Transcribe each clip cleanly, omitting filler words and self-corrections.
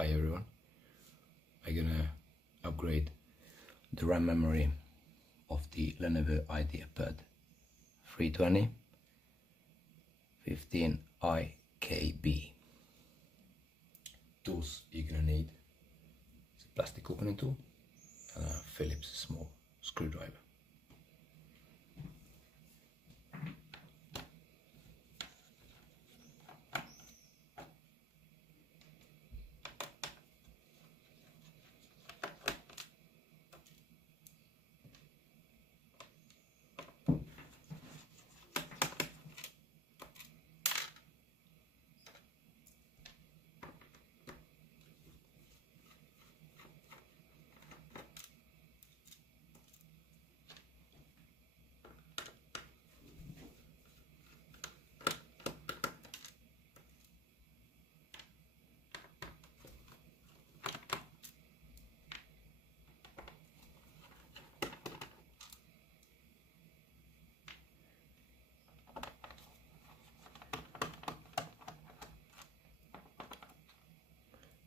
Hi everyone, I'm gonna upgrade the RAM memory of the Lenovo IdeaPad 320 15i-KB. Tools you're gonna need is a plastic opening tool and a Phillips small screwdriver.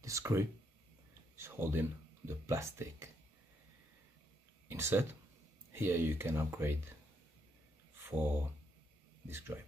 The screw is holding the plastic insert. Here you can upgrade for disk drive.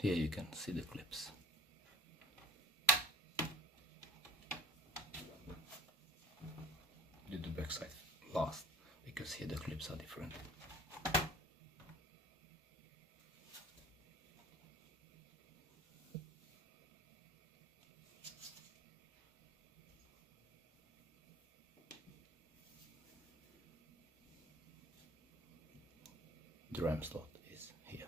Here you can see the clips. Do the back side last, because here the clips are different. The RAM slot is here.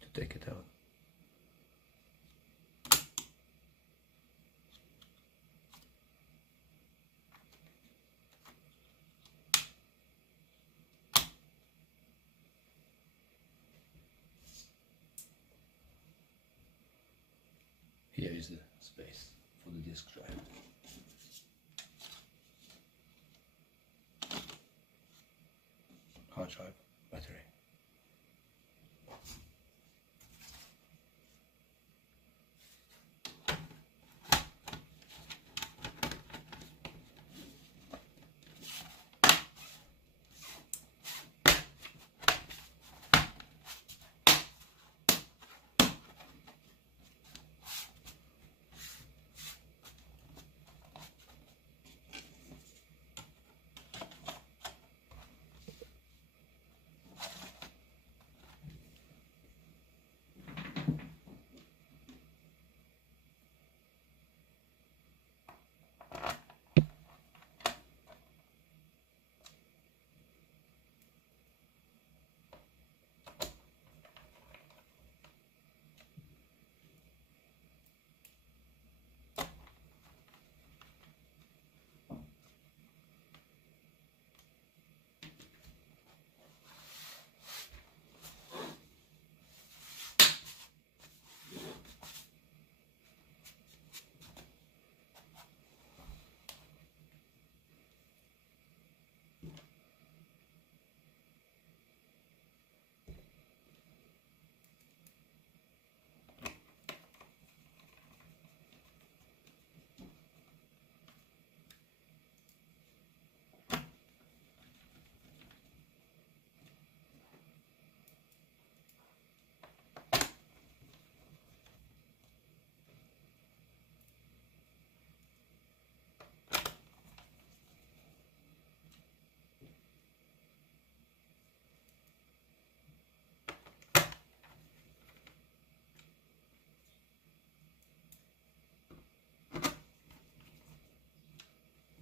To take it out, here is the space for the disk drive. charge battery.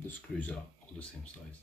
The screws are all the same size.